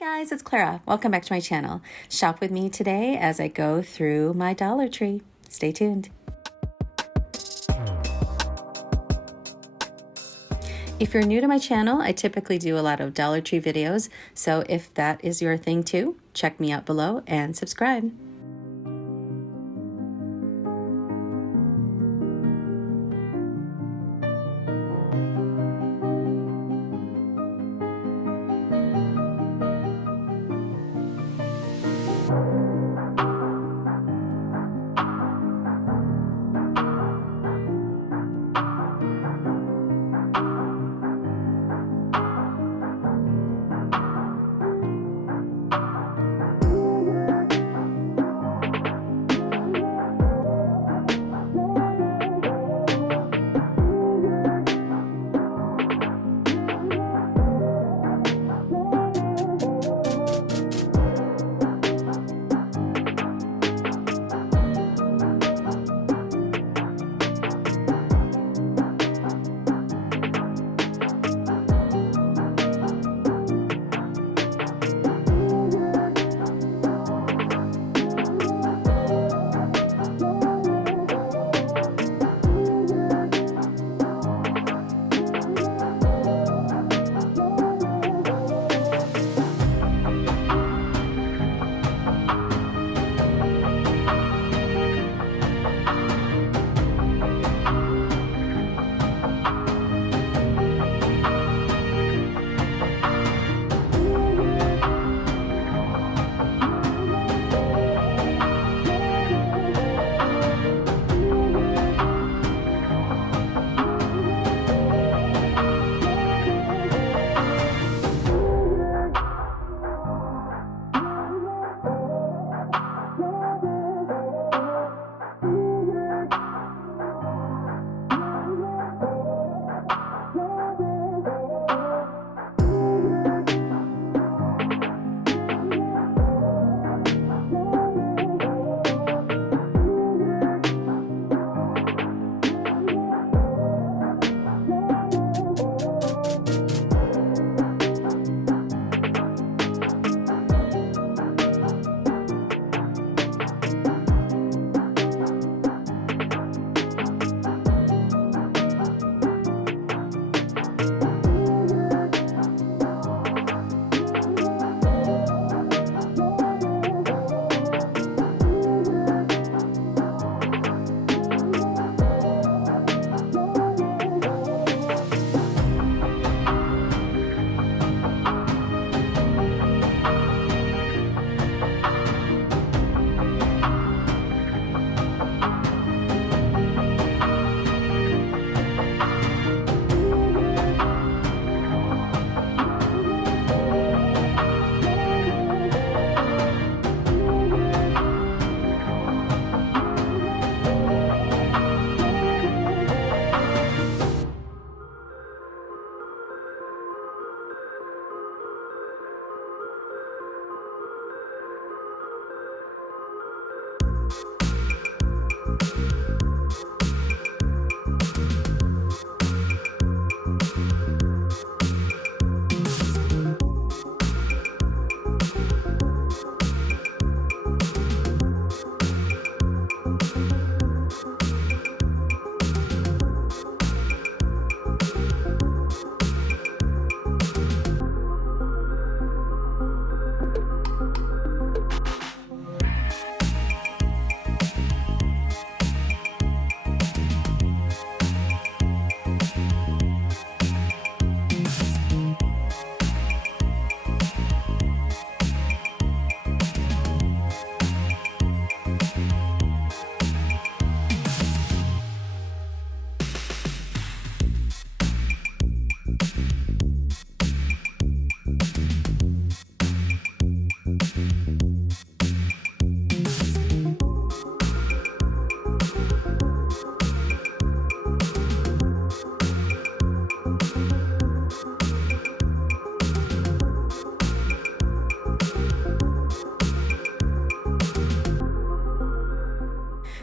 Guys, it's Clara. Welcome back to my channel. Shop with me today as I go through my Dollar Tree. Stay tuned. If you're new to my channel, I typically do a lot of Dollar Tree videos, so if that is your thing too, check me out below and subscribe.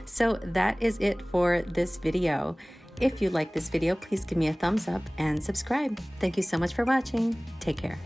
So that is it for this video. If you like this video, please give me a thumbs up and subscribe. Thank you so much for watching. Take care.